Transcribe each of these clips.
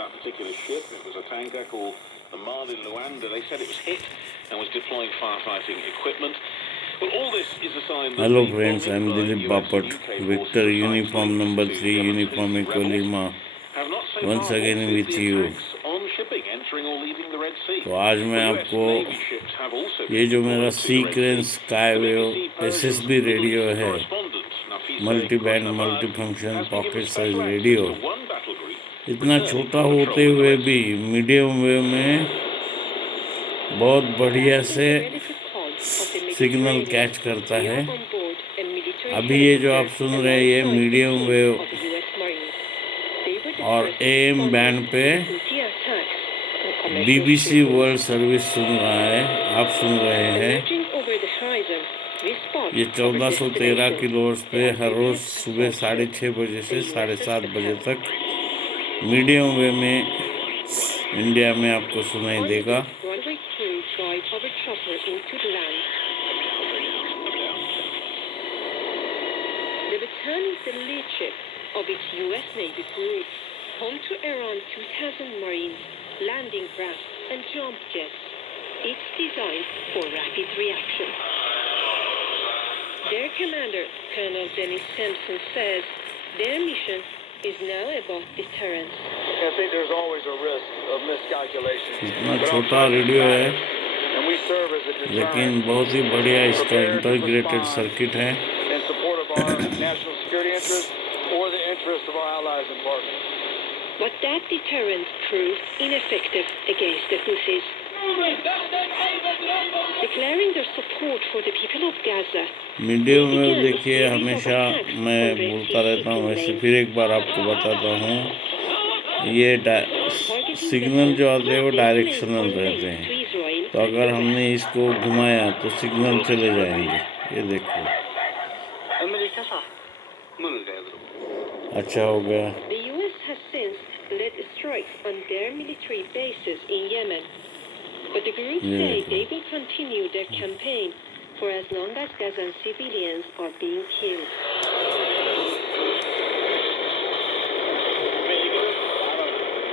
that particular ship. It was a tanker called the Marlin Luanda. They said it was hit and was deploying firefighting equipment. Well, all this is a sign that Hello friends, I am Dilip Bapat, Victor Uniform number 3, Uniform Echo Lima, once again with you. तो आज मैं आपको ये जो मेरा C Crane Skywave SSB radio है, multi band multi function pocket size radio, इतना छोटा होते हुए भी मीडियम वेव में बहुत बढ़िया से सिग्नल कैच करता है। अभी ये जो आप सुन रहे हैं ये मीडियम वेव और AM बैंड पे BBC वर्ल्ड सर्विस सुन रहा है, आप सुन रहे हैं। ये 1413 किलोहर्ट्ज़ पे हर रोज़ सुबह 6:30 बजे से 7:30 बजे तक मीडियम वेव में इंडिया में आपको सुनाई देगा। The Bapat is the lead ship of its U.S. Navy group, home to around 2,000 Marines, landing craft, and jump jets. It's designed for rapid reaction. Their commander, Colonel Dennis Sampson, says their mission is now about deterrence. I think there's always a risk of miscalculation. इतना छोटा radio है, लेकिन बहुत ही बढ़िया इसका integrated circuit है। National security interests or the interests of our allies and partners. But that deterrence proved ineffective against the Houthis. Declaring their support for the people of Gaza. Medium में देखिए, हमेशा मैं बोलता रहता हूँ, वैसे फिर एक बार आपको बताता हूँ, ये सिग्नल जो आते हैं वो डायरेक्शनल रहते हैं, तो अगर हमने इसको घुमाया तो सिग्नल चले जाएंगे। ये देखो, अच्छा हो गया। The U.S. has since led strikes on their military bases in Yemen, but the group say they will continue their campaign for as long as Gazan civilians are being killed.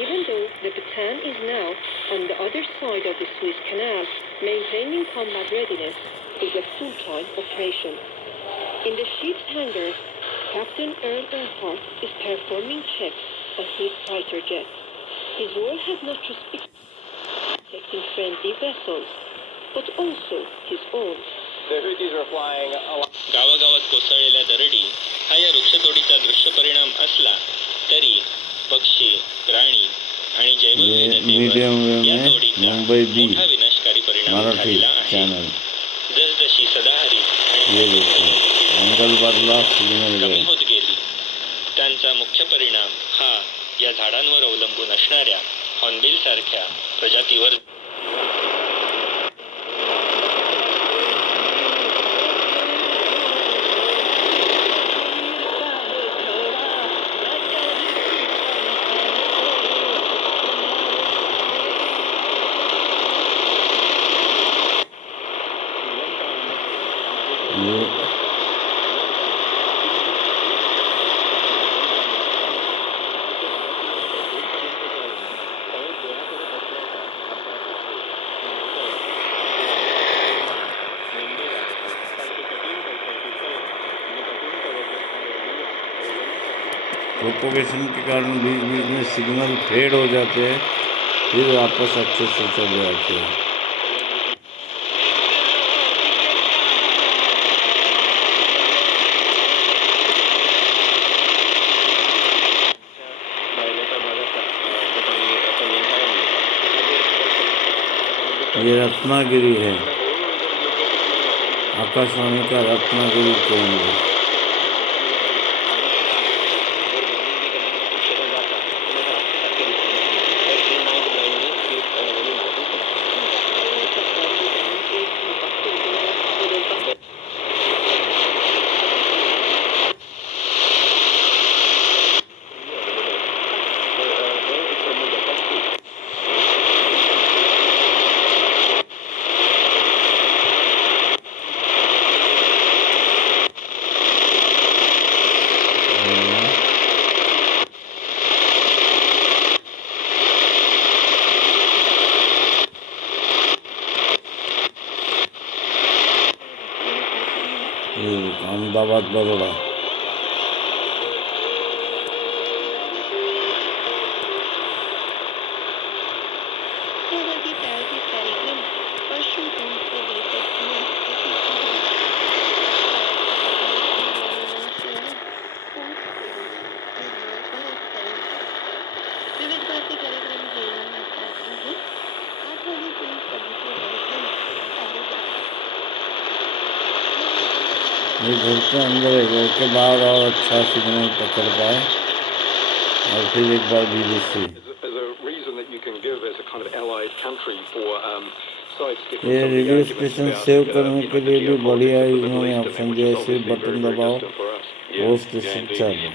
Even though the Bapat is now on the other side of the Suez Canal, maintaining combat readiness is a full-time operation. In the ship's hangar, Captain Earl Earhart is performing checks on his fighter jet. His role has not just been protecting friendly vessels, but also his own. The Houthis are flying गावागावात कोसळलेल्या दरडी हा या वृक्षतोडीचा दृश्य परिणाम असला तरी पक्षी, प्राणी आणि जैवविविधतेवर या तोडीचा मोठा विनाशकारी परिणाम झालेला आहे। जसजशी सदाहरित कमी होत गेली, त्यांचा मुख्य परिणाम हा या झाडांवर अवलंबून असणाऱ्या हॉर्नबिल सारख्या प्रजातीवर प्रोपोगेशन के कारण बीच बीच में सिग्नल फेड हो जाते हैं, फिर वापस अच्छे से चले जाते हैं। ये रत्नागिरी है, आकाशवाणी का रत्नागिरी केंद्र। अहमदाबाद बड़ौदा। ये घर के अंदर है, घर के बाहर और अच्छा सिग्नल पकड़ पाए और फिर एक बार BBC। ये रेडियो स्टेशन सेव करने के लिए भी बढ़िया इन्होंने ऑप्शन दिया है, सिर्फ बटन दबाओ वो स्टेशन चालू।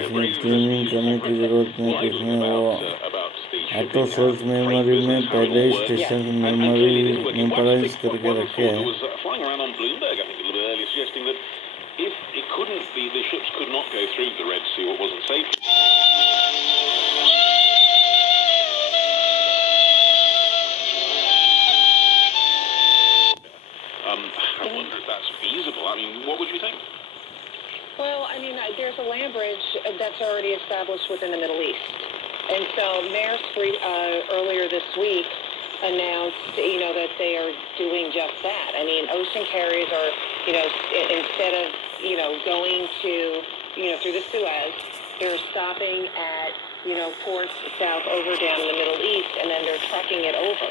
इसमें ट्यूनिंग करने की जरूरत नहीं, इसमें वो ऑटो सोर्स मेमोरी में पहले ही स्टेशन मेमोरी इम्पलाइज करके रखे हैं। Suggesting that if it couldn't be, the ships could not go through the Red Sea, or it wasn't safe. I wonder if that's feasible. I mean, what would you think? Well, I mean, there's a land bridge that's already established within the Middle East. And so Maersk earlier this week announced, that they are doing just that. I mean, ocean carriers are, instead of, going to, through the Suez, they're stopping at, ports south over down in the Middle East, and then they're trucking it over.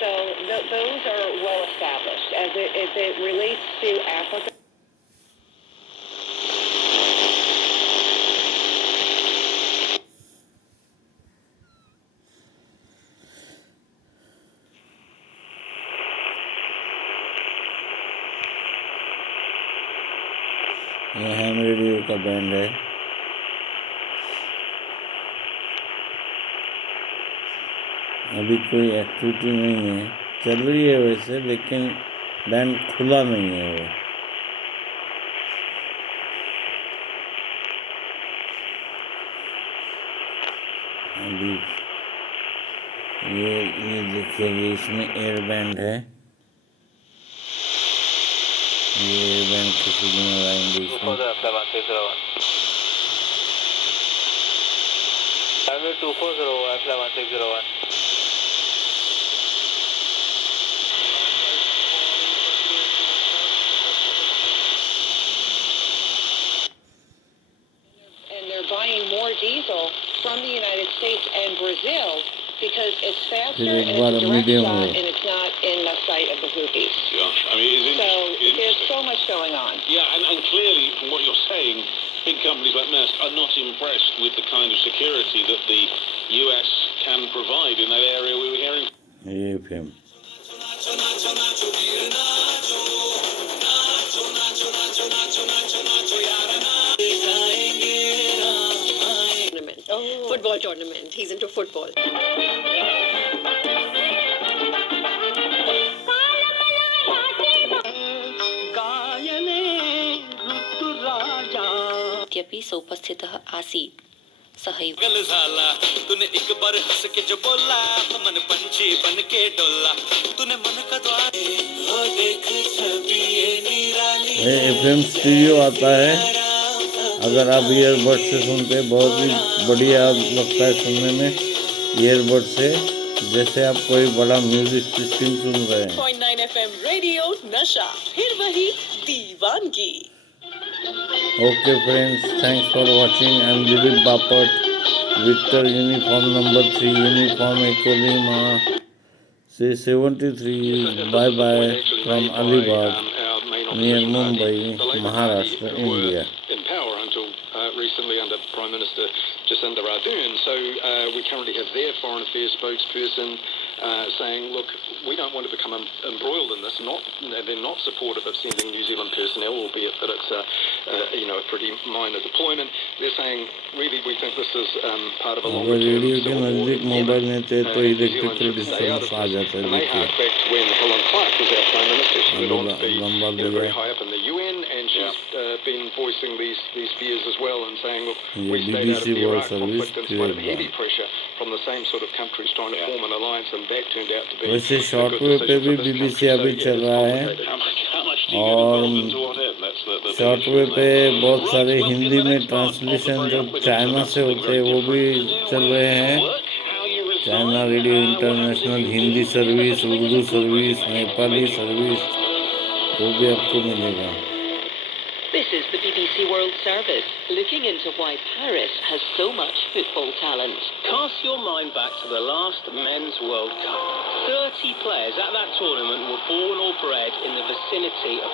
So those are well established. As it relates to Africa, ये ham radio का band है। अभी कोई activity नहीं है, चल रही है वैसे, लेकिन बैंड खुला नहीं है वो। अभी ये देखिए, इसमें एयर बैंड है। ये बैंड किसी दिन लगाएंगे इसमें। and they're buying more diesel from the United States and Brazil because it's faster and it's a direct shot and it's not in the sight of the Houthis. Gosh, I mean, So there's so much going on. Yeah, and clearly, from what you're saying, big companies like Maersk are not impressed with the kind of security that the US can provide in that area we were hearing. ये film Football tournament. He's into football. यद्यपि सोपस्थितः आसीत् सहैव झाला तूने एक बार हंस के जो बोला मन पंछी बन के डोला तूने मन का द्वार वो देख छवि ये निराली। ये एफएम स्टीरियो आता है, अगर आप ईयरबड से सुनते हैं बहुत ही बढ़िया लगता है सुनने में। ईयरबड से जैसे आप कोई बड़ा म्यूजिक सिस्टम सुन रहे हैं। 0.9 FM रेडियो नशा फिर वही दीवानगी। Okay friends, thanks for watching. I am Dilip Bapat, Victor Uniform number 3, Uniform Echo Lima, say 73, bye bye from Alibag, near Mumbai, Maharashtra, India. In power until recently under Prime Minister Jacinda Ardern. So we currently have their foreign affairs spokesperson saying, look, we don't want to become embroiled in this. They're not supportive of sending New Zealand personnel, albeit that it's a pretty minor deployment. They're saying, really, we think this is part of a longer term radio के civil नजदीक war. Mobile में थे तो New electrical Zealand have stayed out disturbance of आ this. जाता है। And they देखिए have back when Helen Clark was our Prime Minister. She went on to be लंबा very दिया। high up in the UN, and she's been voicing these fears as well and saying, look, ये we stayed out of BBC the world Iraq service conflict in spite of trade heavy pressure from the same sort of countries trying to form an alliance, and that turned out to be वैसे a good shortwave पे decision भी for this BBC country. अभी So, चल yeah, रहा it's है complicated. How much do you get और involved into what if? Short wave पे बहुत सारे हिंदी में ट्रांसलेशन जो चाइना से होते हैं वो भी चल रहे हैं। China radio international Hindi service, Urdu service, Nepali service, वो भी आपको मिलेगा। This is the BBC World Service, looking into why Paris has so much football talent. Cast your mind back to the last Men's World Cup. 30 players at that tournament were born or bred in the vicinity of